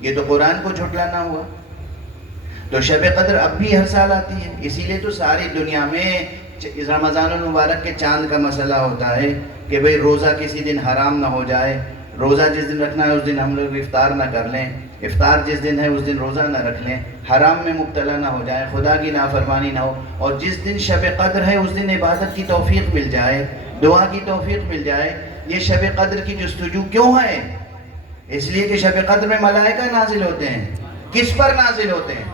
یہ تو قرآن کو جھٹلانا ہوا. تو شب قدر اب بھی ہر سال آتی ہے. اسی لیے تو ساری دنیا میں رمضان المبارک کے چاند کا مسئلہ ہوتا ہے کہ بھئی روزہ کسی دن حرام نہ ہو جائے. روزہ جس دن رکھنا ہے اس دن ہم لوگ افطار نہ کر لیں, افطار جس دن ہے اس دن روزہ نہ رکھ لیں, حرام میں مبتلا نہ ہو جائے, خدا کی نافرمانی نہ ہو, اور جس دن شب قدر ہے اس دن عبادت کی توفیق مل جائے, دعا کی توفیق مل جائے. یہ شب قدر کی جستجو کیوں ہے؟ اس لیے کہ شب قدر میں ملائکہ نازل ہوتے ہیں. کس پر نازل ہوتے ہیں؟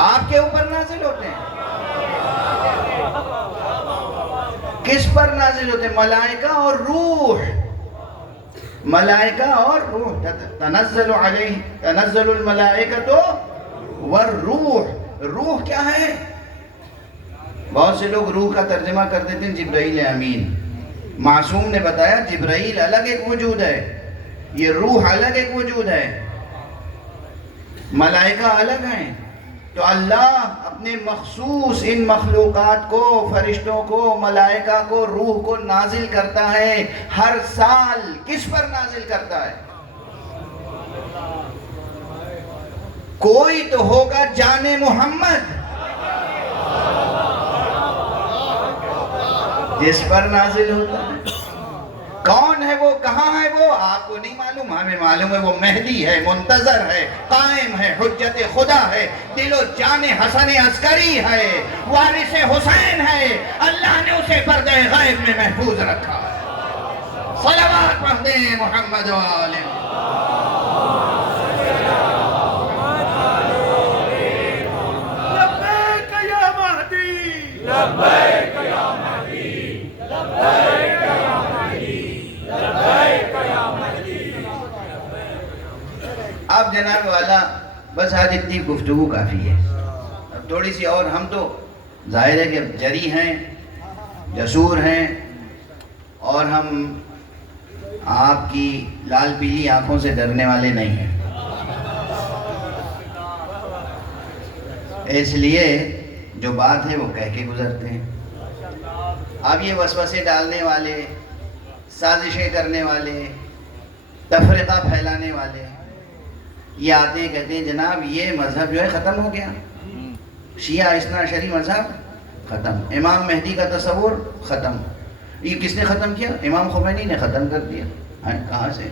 آپ کے اوپر نازل ہوتے ہیں. کس پر نازل ہوتے ہیں؟ ملائکہ اور روح. ملائکہ اور روح. تنزل علیہ تنزل الملائکۃ والروح. روح کیا ہے؟ بہت سے لوگ روح کا ترجمہ کر دیتے ہیں جبرائیل امین. معصوم نے بتایا جبرائیل الگ ایک وجود ہے, یہ روح الگ ایک وجود ہے, ملائکہ الگ ہیں. تو اللہ اپنے مخصوص ان مخلوقات کو, فرشتوں کو, ملائکہ کو, روح کو نازل کرتا ہے ہر سال. کس پر نازل کرتا ہے؟ کوئی تو ہوگا جان محمد جس پر نازل ہوتا ہے. کون ہے وہ، کہاں ہے وہ، آپ کو نہیں معلوم، ہمیں معلوم ہے وہ مہدی ہے، منتظر ہے، قائم ہے، حجت خدا ہے، دل و جان حسن عسکری ہے، وارث حسین ہے، اللہ نے اسے پردہ غیب میں محفوظ رکھا ہے۔ صلوات پڑھ دیں محمد و آلہ۔ لبیک یا مہدی، لبیک یا مہدی، لبیک یا مہدی، لبیک یا مہدی۔ اب جناب والا بس آج اتنی گفتگو کافی ہے، اب تھوڑی سی اور، ہم تو ظاہر ہے کہ جری ہیں، جسور ہیں، اور ہم آپ کی لال پیلی آنکھوں سے ڈرنے والے نہیں ہیں، اس لیے جو بات ہے وہ کہہ کے گزرتے ہیں۔ اب یہ وسوسے ڈالنے والے، سازشیں کرنے والے، تفرقہ پھیلانے والے یہ آتے ہیں، کہتے ہیں جناب یہ مذہب جو ہے ختم ہو گیا، شیعہ اثنا عشری مذہب ختم، امام مہدی کا تصور ختم۔ یہ کس نے ختم کیا؟ امام خمینی نے ختم کر دیا۔ کہاں سے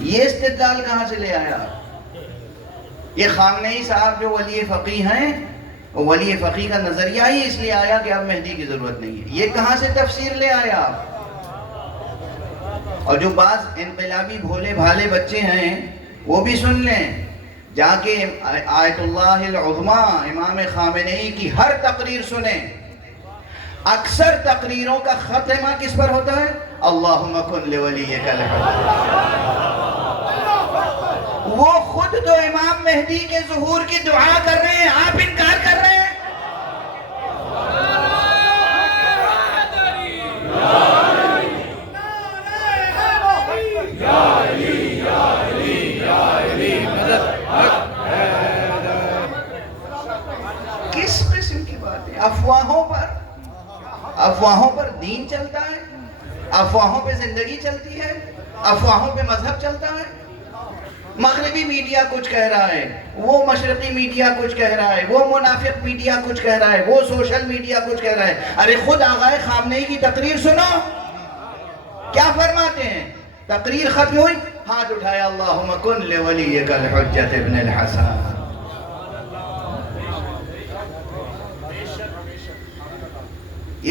یہ استدلال کہاں سے لے آیا؟ یہ خامنئی صاحب جو ولی فقیہ ہیں، وہ ولی فقیہ کا نظریہ ہی اس لیے آیا کہ اب مہدی کی ضرورت نہیں ہے، یہ کہاں سے تفسیر لے آیا؟ اور جو بعض انقلابی بھولے بھالے بچے ہیں وہ بھی سن لیں، جا کے آیت اللہ العظمیٰ امام خامنئی کی ہر تقریر سنیں، اکثر تقریروں کا ختمہ کس پر ہوتا ہے؟ اللہم کن لولیک الحق۔ وہ خود تو امام مہدی کے ظہور کی دعا کر رہے ہیں، آپ انکار کر رہے ہیں۔ کس قسم کی بات ہے؟ افواہوں پر دین چلتا ہے، افواہوں پہ زندگی چلتی ہے، افواہوں پہ مذہب چلتا ہے۔ مغربی میڈیا کچھ کہہ رہا ہے، وہ مشرقی میڈیا کچھ کہہ رہا ہے، وہ منافق میڈیا کچھ کہہ رہا ہے، وہ سوشل میڈیا کچھ کہہ رہا ہے۔ ارے خود آغائے خامنئی کی تقریر سنو، کیا فرماتے ہیں؟ تقریر ختم ہوئی، ہاتھ اٹھایا، اللہم کن لولیک الحجت ابن الحسن۔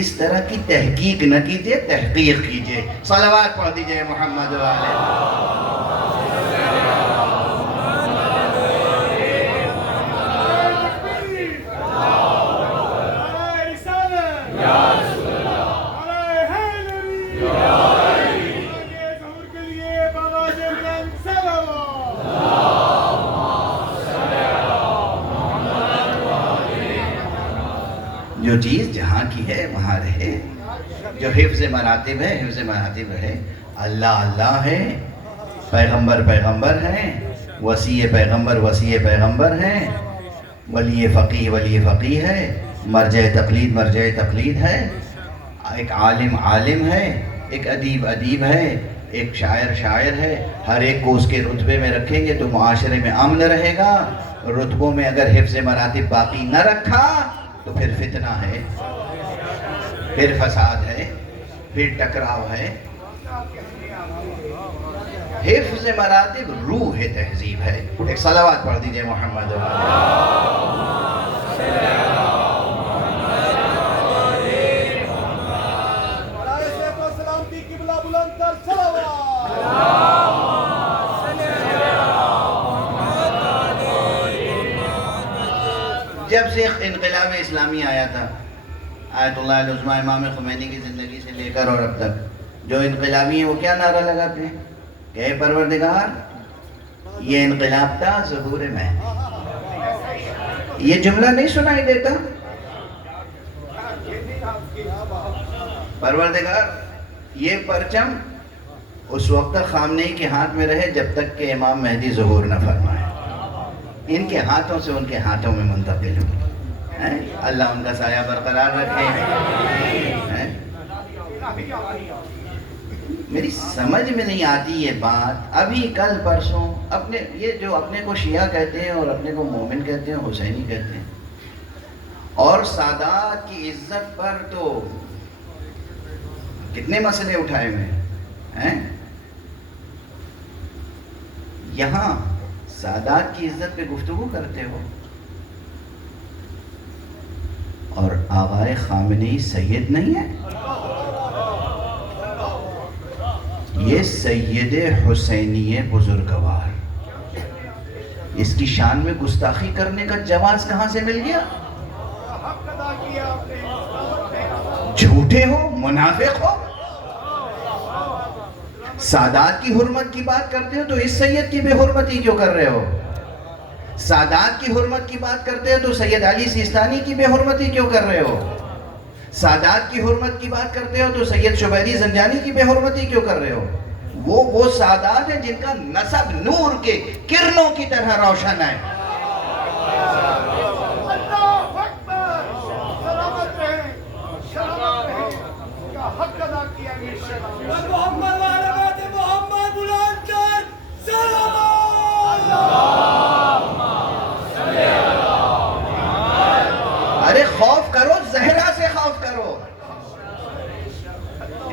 اس طرح کی تحقیق نہ کیجئے، تحقیق کیجئے۔ صلوات پڑھ دیجئے محمد و آلہ۔ جو چیز جہاں کی ہے وہاں رہے، جو حفظ مراتب ہے حفظ مراتب رہے۔ اللہ اللہ ہے، پیغمبر پیغمبر ہیں، وصی پیغمبر وصی پیغمبر ہیں، ولی فقیہ ہے، مرجع تقلید ہے، ایک عالم عالم ہے، ایک ادیب ادیب ہے، ایک شاعر ہے۔ ہر ایک کو اس کے رتبے میں رکھیں گے تو معاشرے میں امن رہے گا۔ رتبوں میں اگر حفظ مراتب باقی نہ رکھا تو پھر فتنہ ہے، پھر فساد ہے، پھر ٹکراؤ ہے۔ حفظ مراتب روح تہذیب ہے۔ ایک صلوات پڑھ دیجئے محمد و جب سے انقلاب اسلامی آیا تھا، آیت اللہ العظمیٰ امام خمینی کی زندگی سے لے کر اور اب تک جو انقلابی ہیں وہ کیا نعرہ لگاتے ہیں کہ اے پروردگار یہ انقلاب تھا ظہور مہدی۔ یہ جملہ نہیں سنائی دیتا؟ پروردگار یہ پرچم اس وقت تک خامنئی کے ہاتھ میں رہے جب تک کہ امام مہدی ظہور نہ فرمائے، ان کے ہاتھوں سے ان کے ہاتھوں میں منتقل ہو۔ اللہ ان کا سایہ برقرار رکھے۔ میری سمجھ میں نہیں آتی یہ بات، ابھی کل پرسوں یہ جو اپنے کو شیعہ کہتے ہیں اور اپنے کو مومن کہتے ہیں، حسینی کہتے ہیں، اور سادات کی عزت پر تو کتنے مسئلے اٹھائے ہوئے ہیں. یہاں سادات کی عزت پہ گفتگو کرتے ہو، اور آقائے خامنئی سید نہیں ہے، یہ سید حسینی بزرگوار. اس کی شان میں گستاخی کرنے کا جواز کہاں سے مل گیا؟ جھوٹے ہو، منافق ہو. سادات کی حرمت کی بات کرتے ہو تو اس سید کی بے حرمتی کیوں کر رہے ہو؟ سادات کی حرمت کی بات کرتے ہو تو سید علی سیستانی کی بے حرمتی کیوں کر رہے ہو؟ سادات کی حرمت کی بات کرتے ہو تو سید شبیری زنجانی کی بے حرمتی کیوں کر رہے ہو؟ وہ سادات ہیں جن کا نسب نور کے کرنوں کی طرح روشن ہے. ارے خوف کرو، زہرا سے خوف کرو،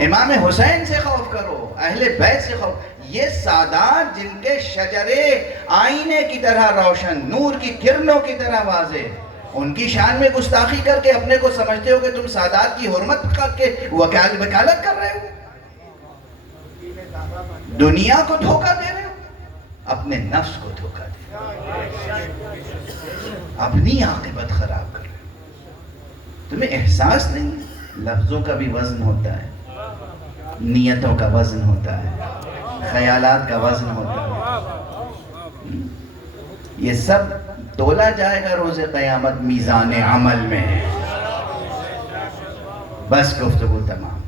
امام حسین سے خوف کرو، اہل بیت سے خوف. یہ سادات جن کے شجرے آئینے کی طرح روشن، نور کی کرنوں کی طرح واضح، ان کی شان میں گستاخی کر کے اپنے کو سمجھتے ہو کہ تم سادات کی حرمت کر کے وکالت کر رہے ہو. دنیا کو دھوکہ دے رہے ہو، اپنے نفس کو دھوکہ دے رہے ہو، اپنی عاقبت خراب کر رہے ہو. تمہیں احساس نہیں؟ لفظوں کا بھی وزن ہوتا ہے، نیتوں کا وزن ہوتا ہے، خیالات کا وزن ہوتا ہے. یہ سب تولا جائے گا روز قیامت میزان عمل میں. بس گفتگو تمام.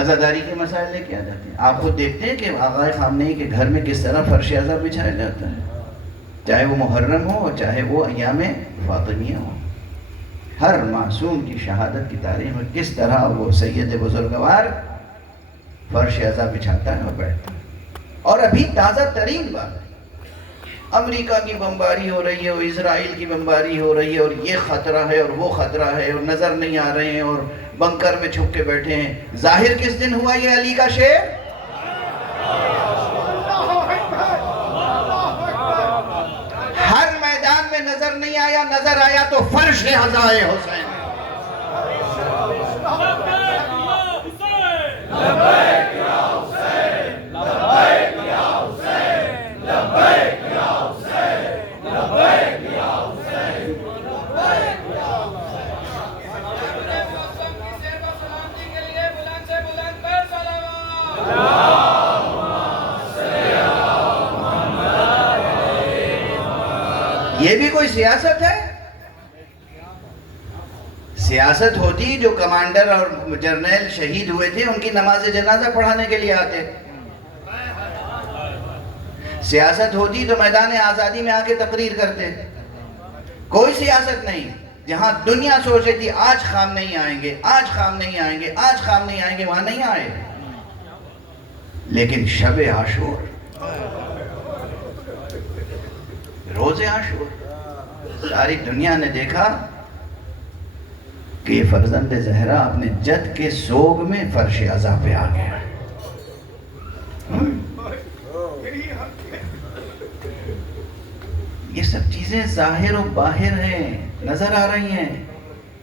عزاداری کے مسائل لے کے آ جاتے ہیں. آپ خود دیکھتے ہیں کہ آقائے خامنئی کے گھر میں کس طرح فرش عزا بچھایا جاتا ہے، چاہے وہ محرم ہو چاہے وہ ایام فاطمیہ ہو. ہر معصوم کی شہادت کی تاریخ میں کس طرح وہ سید بزرگوار فرش عزا بچھاتا ہے اور بیٹھتا ہے. اور ابھی تازہ ترین بات ہے، امریکہ کی بمباری ہو رہی ہے اور اسرائیل کی بمباری ہو رہی ہے اور یہ خطرہ ہے اور وہ خطرہ ہے اور نظر نہیں آ رہے ہیں اور بنکر میں چھپ کے بیٹھے ہیں. ظاہر کس دن ہوا یہ علی کا شعر؟ ہر میدان میں نظر نہیں آیا، نظر آیا تو فرش عزائے حسین. یہ بھی کوئی سیاست ہے؟ سیاست ہوتی جو کمانڈر اور جرنیل شہید ہوئے تھے ان کی نماز جنازہ پڑھانے کے لیے آتے. سیاست ہوتی تو میدان آزادی میں آ کے تقریر کرتے. کوئی سیاست نہیں. جہاں دنیا سوچ رہی تھی آج خامنئی آئیں گے، آج خامنئی آئیں گے، آج خامنئی آئیں گے، وہاں نہیں آئے. لیکن شب عاشور، روز عاشور، ساری دنیا نے دیکھا کہ یہ فرزند زہرا اپنے جد کے سوگ میں فرش عزا پہ آ گیا. یہ سب چیزیں ظاہر و باہر ہیں، نظر آ رہی ہیں،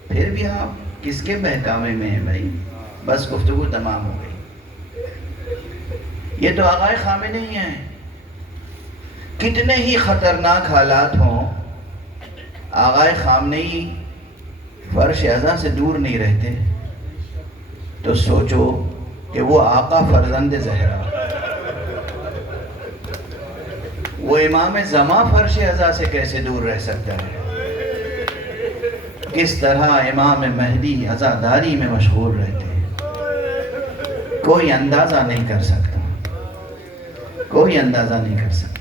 پھر بھی آپ کس کے بہکاوے میں ہیں بھائی؟ بس گفتگو تمام ہو گئی. یہ تو آقائے خامنئی ہیں. کتنے ہی خطرناک حالات ہوں، آقائے خامنئی فرش عزا سے دور نہیں رہتے. تو سوچو کہ وہ آقا فرزند زہرا، وہ امام زمان فرش عزا سے کیسے دور رہ سکتا ہے؟ کس طرح امام مہدی عزاداری میں مشغول رہتے ہیں، کوئی اندازہ نہیں کر سکتا، کوئی اندازہ نہیں کر سکتا.